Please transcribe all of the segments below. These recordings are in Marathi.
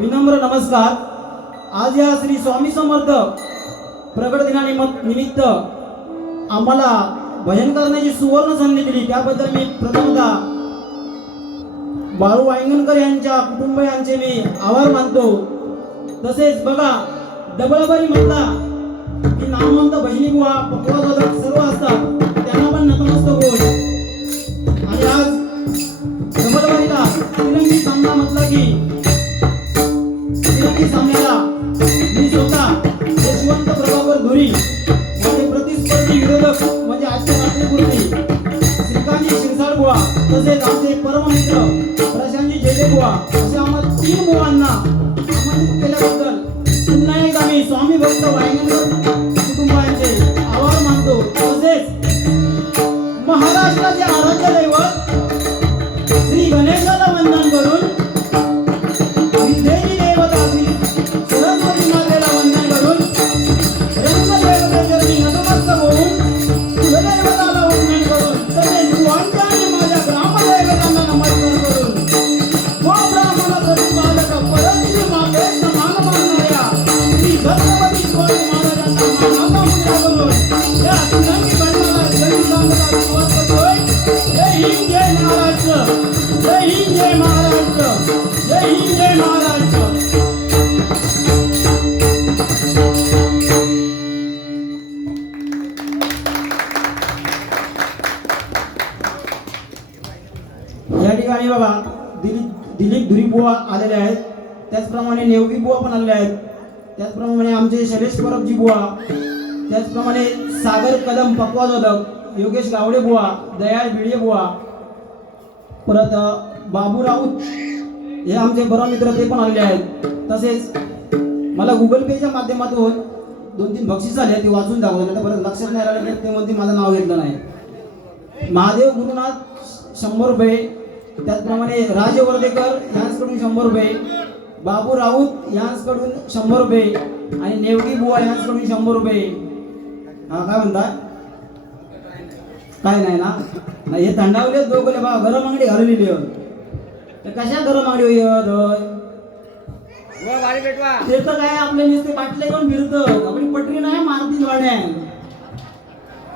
विनम्र नमस्कार। आज या श्री स्वामी समर्थ प्रगट दिनानिमित्त आम्हाला भजन करण्याची सुवर्ण संधी दिली त्याबद्दल मी प्रथमतः बाळू वांगणकर यांच्या कुटुंबियांचे मी आभार मानतो। तसेच बघा डबलबारी मधला की नामवंत भजनी बुवा पकवाजवादक सर्व असतात त्यांना पण नतमस्तक होय। आणि आज डबलबारीला तिरंगी सामना म्हटला की तिरंगी सामन्याला मी स्वतः यशवंत प्रभाकर धुरी माझे प्रतिस्पर्धी विरोधक म्हणजे आजच्या रात्रीपूर्वी श्रीकांतजी शिरसाळ बुवा तसेच आमचे परममित्र प्रशांतजी जेजे बुवा अशा आम्हाला 3 बुवांना आमंत्रित केल्याबद्दल पुन्हा एकदा मी स्वामी भक्त वांगणकर कुटुंबांचे आभार मानतो। तसेच महाराष्ट्राचे आराध्य दैवत श्री गणेशाला वंदन करून विद्येची देवता श्री सरस्वती मातेला वंदन करून रंगदेवतेचरणी नतमस्तक होऊन कुलदेवताला वंदन करून तसेच बुवांच्या आणि माझ्या ग्रामदैवतांना नमस्कार करून व ब्राह्मण प्रतिपादक परस्त्री माते समान मानणाऱ्या श्री छत्रपती शिवाजी महाराजांना मानाचा मुद्रा करून या तिरंगी बंडाला जय सांगता सुरुवात करतोय। जय हिंद जय महाराष्ट्र, जय हिंद जय महाराष्ट्र, जय हिंद जय महाराष्ट्र। या ठिकाणी बाबा दिलीप धुरी बुवा आलेले आहेत, त्याचप्रमाणे नेवगी बुवा पण आलेले आहेत, त्याचप्रमाणे आमचे शैलेश परबजी बुवा, त्याचप्रमाणे सागर कदम पकवाजवादक, योगेश गावडे बुवा, दयाळ भिडे बुवा, परत बाबू राऊत हे आमचे बरं मित्र ते पण आलेले आहेत। तसेच मला गुगल पेच्या माध्यमातून 2-3 बक्षीस आले ते वाचून दाखवले तर परत लक्षात नाही राहिलं ते म्हणते माझं नाव घेतलं नाही। महादेव गुरुनाथ 100 रुपये, त्याचप्रमाणे राज वर्धेकर यांच्याकडून 100 रुपये, बाबू राऊत यांच्याकडून 100 रुपये आणि नेवगी बुवा यांच्याकडून 100 रुपये। हा काय म्हणता काय नाही ना नाही हे थंडावले दोघले बा गरम अंगडी घाललेली तर कशा गरम अंगडी ते तर काय आपले नुसते बाटले घेऊन फिरत आपली पटरी नाही मारती वाड्या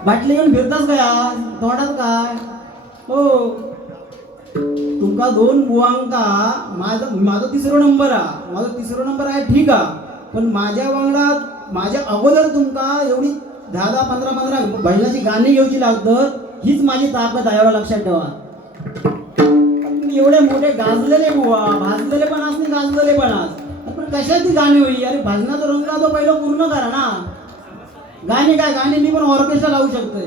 बाटले घेऊन फिरताच काय तोंडात काय हो तुमका 2 बुवांका माझा 3रा नंबर आहे, माझा 3रा नंबर आहे ठीक आहे, पण माझ्या वांगडात माझ्या अगोदर तुमका एवढी 10-15 बैलाची गाणी घेऊची लागतं हीच माझी ताकद आहे लक्षात ठेवा। तुम्ही एवढे मोठे गाजलेले बुवा भाजलेले पण असते गाजलेले पण पण कशाची गाणी होई अरे भजनाचा रंग तो पहिलं पूर्ण करा ना। गाणी काय गाणी मी पण ऑर्केस्ट्रा लावू शकतोय।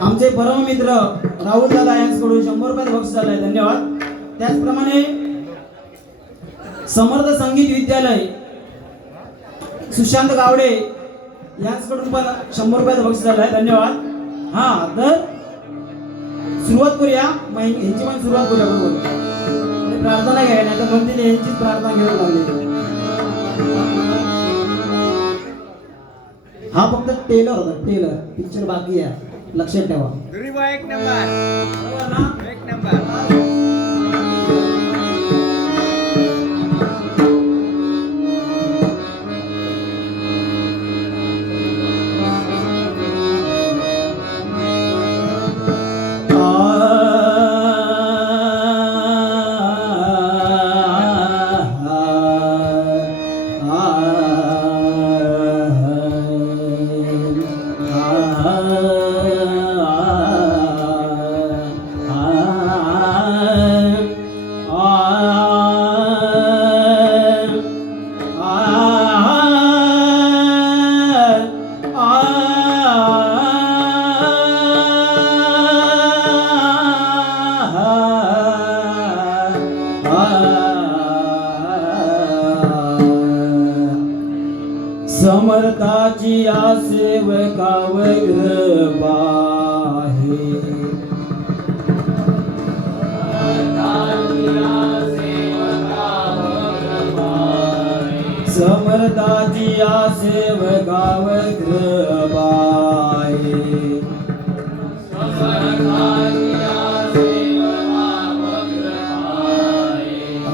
आमचे परम मित्र राहुल दादा यांच्याकडून 100 रुपये बक्षीस झालंय, धन्यवाद। त्याचप्रमाणे समर्थ संगीत विद्यालय सुशांत गावडे यांच्याकडून पण 100 रुपये बक्षीस झालंय, धन्यवाद। हा तर सुरुवात करूया यांची पण सुरुवात करूया बरोबर प्रार्थना घ्या नाही तर म्हणतील यांचीच प्रार्थना घेऊन लागली। हा फक्त टेलर होता, टेलर पिक्चर बाकी आहे लक्षात ठेवा। एक नंबर समर्थाची या सेवकावर कृपा आहे. समर्थाची या सेवकावर कृपा आहे.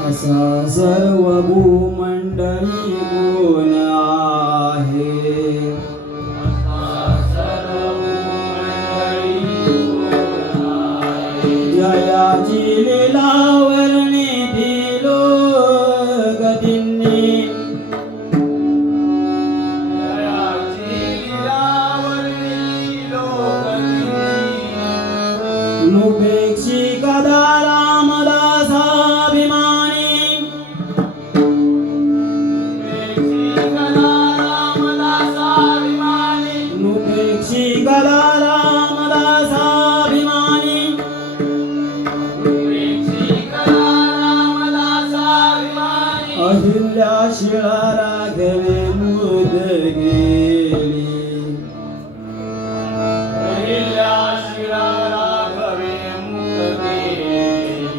असा सर्व भूमंडळी गुण आहे. जयाची लीला वर्णिली लोकदिनी. नुपेक्षी कदा रामदासाभिमानी. नुपेक्षी कदा रामदासाभिमानी. अहिल्या शिळा राघवे मुद गेली.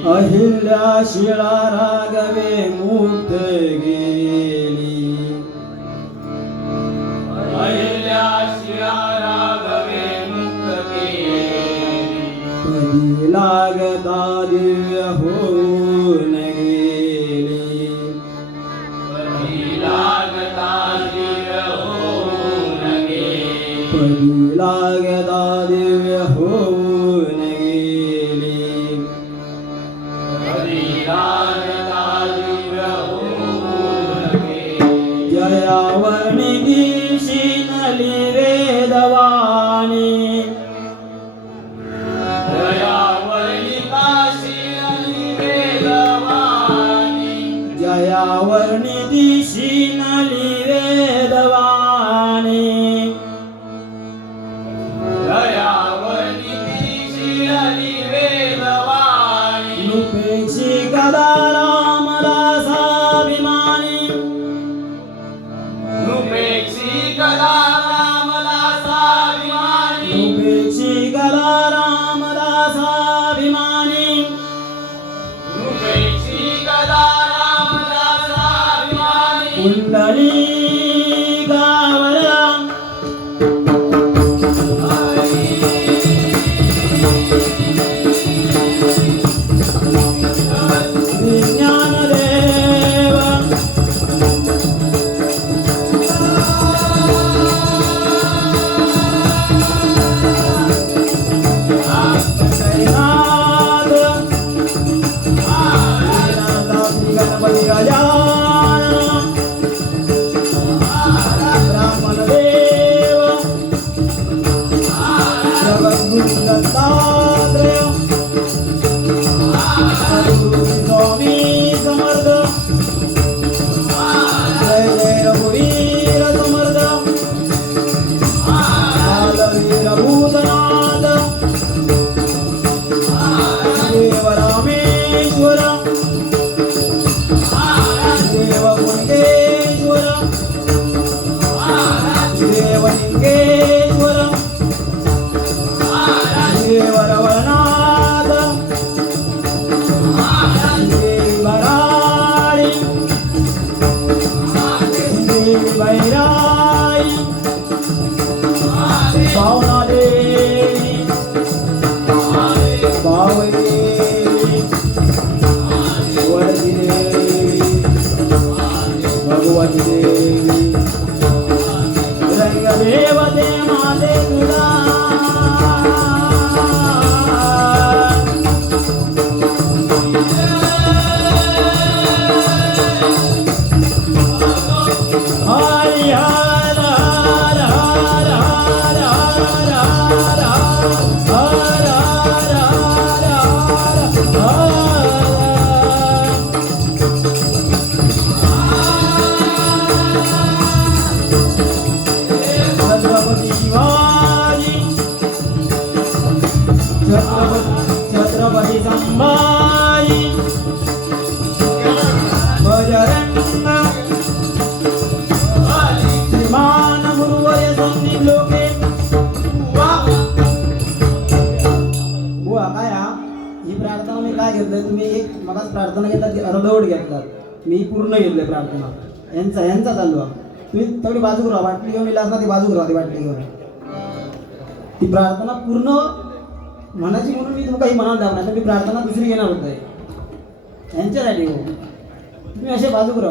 अहिल्या शिळा राघवे मुक्त गेली. कधी लागता दिव्य होऊन गेली. कधी लागता दिव्य होऊन गेली. जया वर्णिली शीनली वेदवाणी. जया वर्णिली शीनली वेदवाणी. नुपेक्षी कदा रामदासाभिमानी. नुपेक्षी कदा रामदासाभिमानी. कुंडली गावला. ज्ञानदेव गणपती गजानन. मी काय घेतलंय, तुम्ही एक मगाच प्रार्थना घेतलात की अर्धवट घेतलात, मी पूर्ण घेतलंय प्रार्थना. यांचा चालू आहे. तुम्ही तेवढी बाजू करा, बाटली घेऊन इला ती बाजू करा, ती बाटली घेऊन ती प्रार्थना पूर्ण म्हणायची म्हणून मी तुम्ही काही म्हणाल नाही, तर मी प्रार्थना दुसरी घेणार होते यांच्यासाठी. हो तुम्ही असे बाजू करा.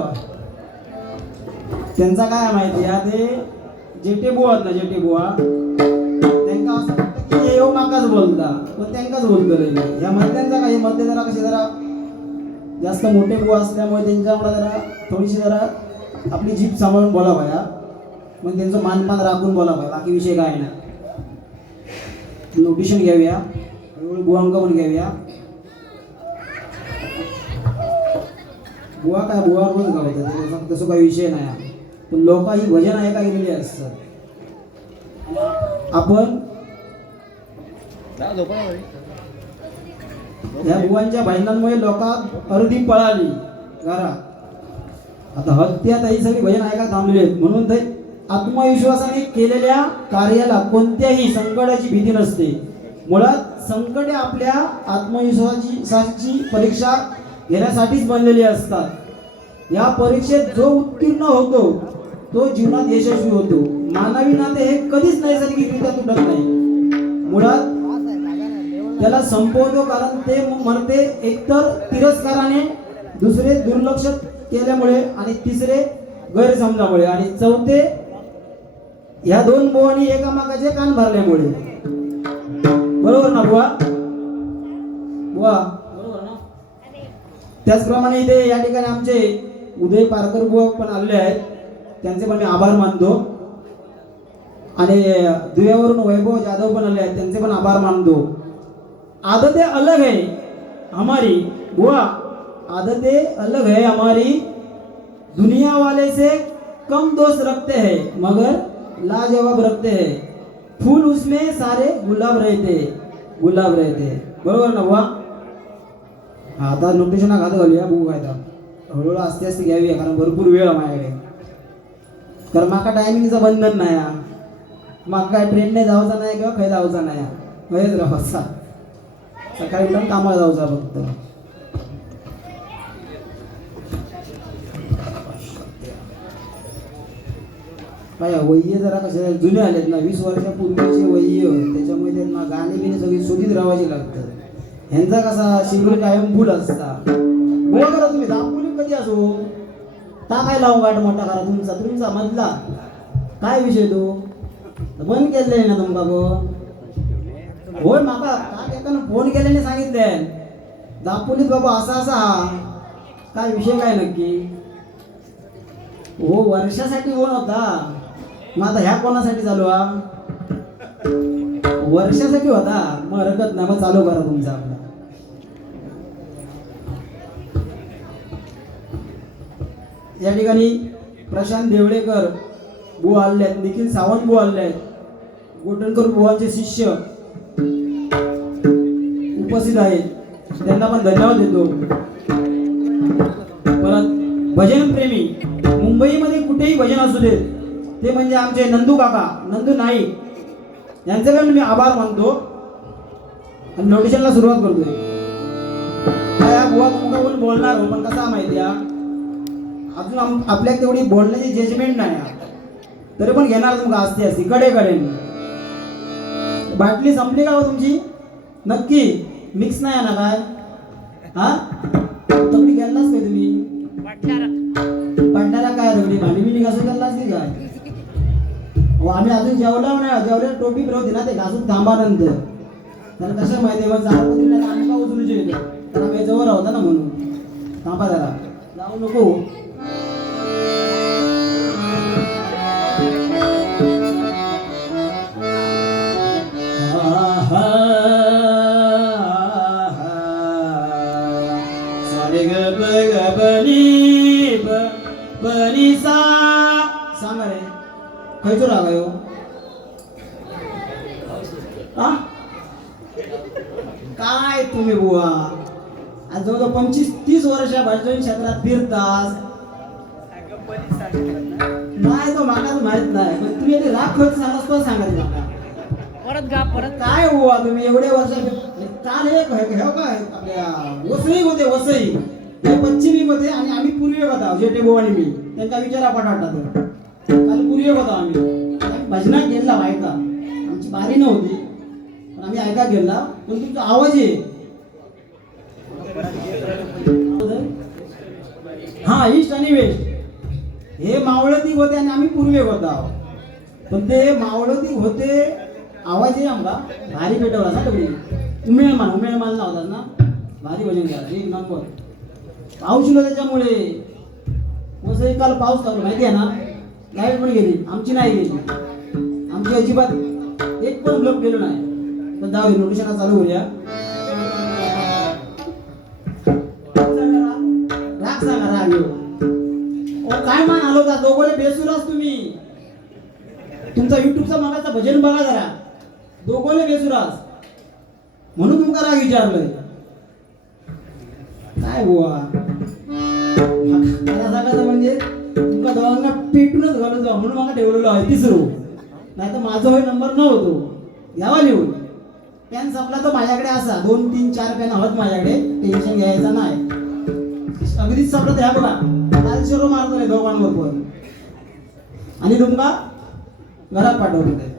त्यांचा काय माहिती आहे, ते जेटे बुवा आहेत ना, जेटे बुवा त्यांना असं वाटतं की हे हो माकाच बोलता, पण त्यांकाच बोलतो रे. या मध्यांचा काही मध्ये जरा कसे जरा जास्त मोठे बुवा असल्यामुळे त्यांच्यामुळे जरा थोडीशी जरा आपली जीभ सांभाळून बोला पाया, मग त्यांचं मानपान राखून बोला पाहिजे, बाकी विषय काय नाही. नोटिशन घेऊया, हळूहळू बुवांक पण घेऊया. बुवा काय बुवा रोज गावायचं, तसं काही विषय नाही. पण लोक ही भजन ऐका गेलेली असतात. आपण या बुवांच्या भजनांमुळे लोकात अर्धी पळाली घरात. आता हत्यात ही सगळी भजन ऐका थांबलेली आहेत. म्हणून ते आत्मविश्वासाने केलेल्या कार्याला कोणत्याही संकटाची भीती नसते. मुळात संकटे आपल्या आत्मविश्वासाची परीक्षा घेण्यासाठीच बनलेली असतात. या परीक्षेत जो उत्तीर्ण होतो तो जीवनात यशस्वी होतो. मानवी नाते हे कधीच नैसर्गिकरित्या तुटत नाही. मुळात त्याला संपवतो, कारण ते मरते एकतर तिरस्काराने, दुसरे दुर्लक्ष केल्यामुळे, आणि तिसरे गैरसमजामुळे, आणि चौथे ह्या दोन बुवांनी एकामेकाचे कान भरल्यामुळे. बरोबर ना बुवा? बुवा बरोबर ना? त्याचप्रमाणे इथे या ठिकाणी आमचे उदय पारकर बुवा पण आलेले आहेत, त्यांचे पण मी आभार मानतो. आणि दुयावरून वैभव जाधव पण आले आहेत, त्यांचे पण आभार मानतो. आदतें अलग है हमारी बुआ, आदतें अलग है हमारी, दुनिया वाले से कम दोस्त रखते हैं मगर लाजवाब रखते हैं. फूल उसमें सारे गुलाब रहते. बरोबर ना बुवा? आता नोटिशन घालूया बुक आहे, हळूहळू आस्ते आस्ते घ्यावी, कारण भरपूर वेळ आहे माझ्याकडे. कारण माका टायमिंगचं बंधन नाही, माका काय ट्रेनने जायचं नाही किंवा खै जायचं नाही, खयच राहायचा. सकाळी उठून कामाला जाऊचा फक्त. काय वह्य जरा कसे जुने आलेत ना, 20 वर्षापूर्वीचे वह्य, त्याच्यामुळे त्यांना गाणे बिणे सगळी शोधित राहायची लागतात. ह्यांचा कसा शेड्यूल कायम फुल असता. बोल करा तुम्ही, दापोली कधी असो ता काय लावून गाठ मोठा करा तुमचा मधला काय विषय तो बंद केलेला ना तुमका पण. होय माका काय येताना फोन केल्याने सांगितले दापोलीत बाबा असा काय विषय काय नक्की. हो वर्षासाठी फोन होता, मग आता ह्या कोणासाठी चालू हा? वर्षासाठी होता, मग हरकत नाही, मग चालू करा तुमचा आपला. या ठिकाणी प्रशांत देवळेकर बुवा आले आहेत, निखिल सावंत बुवा आले आहेत, गोटणकर बुवांचे शिष्य उपस्थित आहेत, त्यांना पण धन्यवाद देतो. परत भजन प्रेमी मुंबईमध्ये कुठेही भजन असू देत, ते म्हणजे आमचे नंदू काका, नंदू नाईक, यांचे पण मी आभार मानतो. आणि नोटिशनला सुरुवात करतोय. काय बुवा तुमका पण बोलणार हो, पण कसा माहिती आहे अजून आपल्या तेवढी बोलण्याची जजमेंट नाही, तरी पण घेणार तुमका असते असते कडे बाटली संपली का हो तुमची? नक्की मिक्स नाही ना काय? हा तगडी गेलाच काय तुम्ही? पाटणारा काय तगडी भांडी बिंडी घासून गेलाच की काय? हो आम्ही अजून जेवल्या टोपी फिरवते ना, ते घासून थांबानंतर. तर कसं माहिती मग जाणवतील आम्ही का उचलूचे येतो, तर आम्ही जवळ होता ना म्हणून. थांबा जरा, जाऊ नको. सांगा रे खयचो राग आहे काय तुम्ही बुवा? आज जवळ 25-30 वर्ष भजन क्षेत्रात फिरतास, नाही तो मागाच माहित नाही, पण तुम्ही ते राग खत सांगत सांगायचं परत काय बुवा तुम्ही एवढे वर्ष काल हे काय आपल्या वसई होते वसई ते पश्चिमी होते आणि आम्ही पूर्वेक होता जेटे भाऊ आणि मी त्यांचा विचारा पाठ वाटतात काल पूर्वेक होता आम्ही भजनात गेला ऐका आमची बारी नव्हती पण आम्ही ऐका गेला पण तुमचा आवाज आहे हा ईस्ट आणि वेस्ट हे मावळती होते आणि आम्ही पूर्वेक होता पण ते मावळती होते आवाज आहे आमका भारी पेटवला ना सगळी उमेळमान लावतात ना भारी भजन झालं एक नंबर पाऊस येलो त्याच्यामुळे वसई काल पाऊस चालू माहिती आहे ना लाईट पण गेली आमची नाही गेली आमची अजिबात एक पण ब्लॉक गेलो नाही तर जाऊ नोटिशना चालू करूया राग सांगा राग येऊ ओ काय मान हलवता दोघोले बेसुरास तुम्ही तुमचा युट्यूबचा मागाचा भजन बघा जरा दोघोले बेसुरास म्हणून तुमका राग विचारलंय काय बुवा मला सांगायचं म्हणजे तुमका दोघांना पेटूनच घालून जाऊ म्हणून मला ठेवलेलो आहे तिसरू नाही तर माझा होय नंबर नव्हतो घ्यावा लिहून पॅन संपला तर माझ्याकडे असा 2 3 4 पॅन हवत माझ्याकडे टेन्शन घ्यायचं नाही अगदीच संपलं त्या बघा काल शिरो मारतोय दोघांवर पण आणि तुमका घरात पाठवतो ते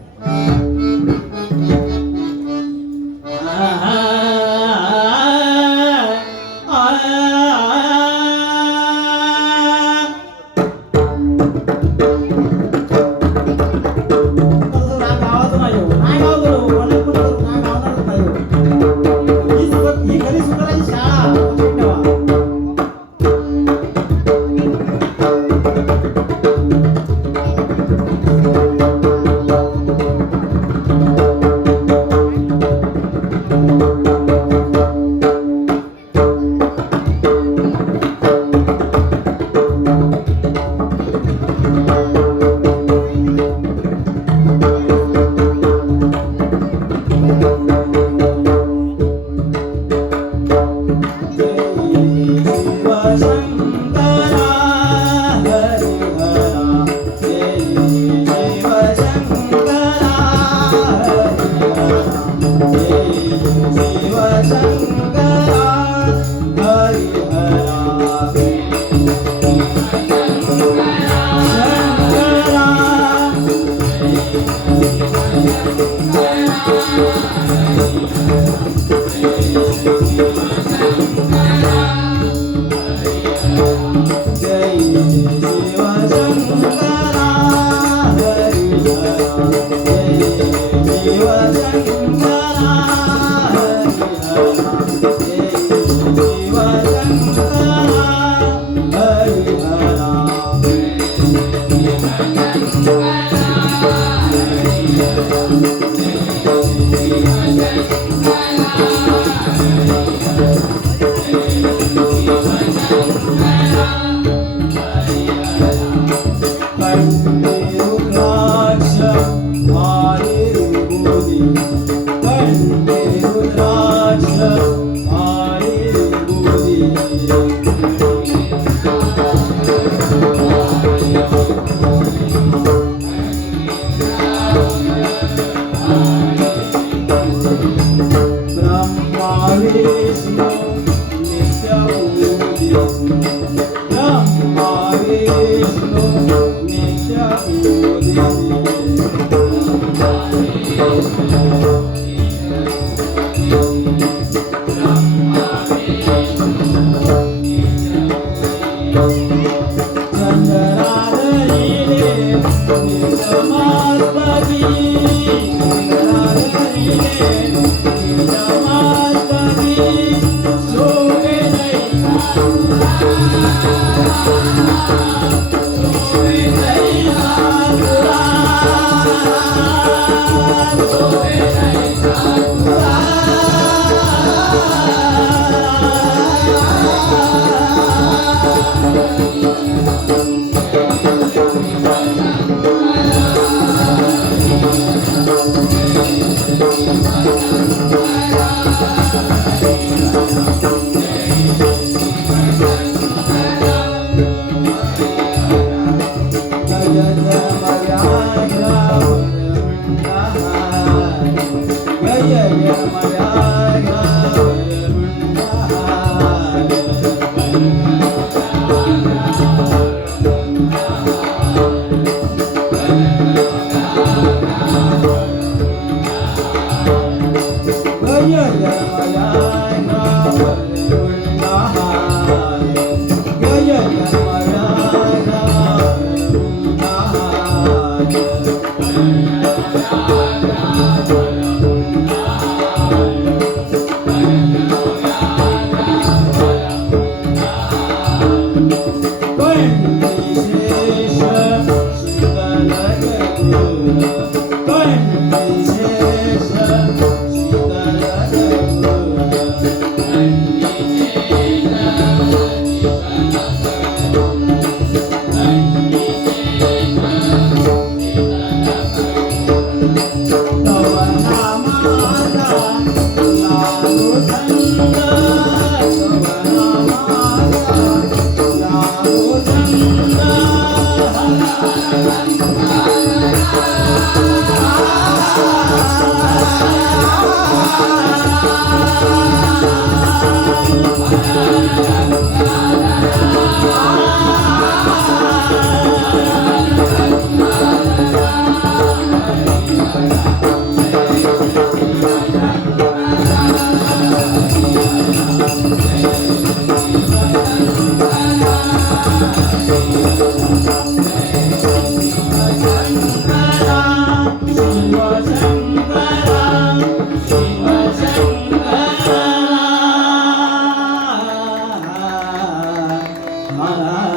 मला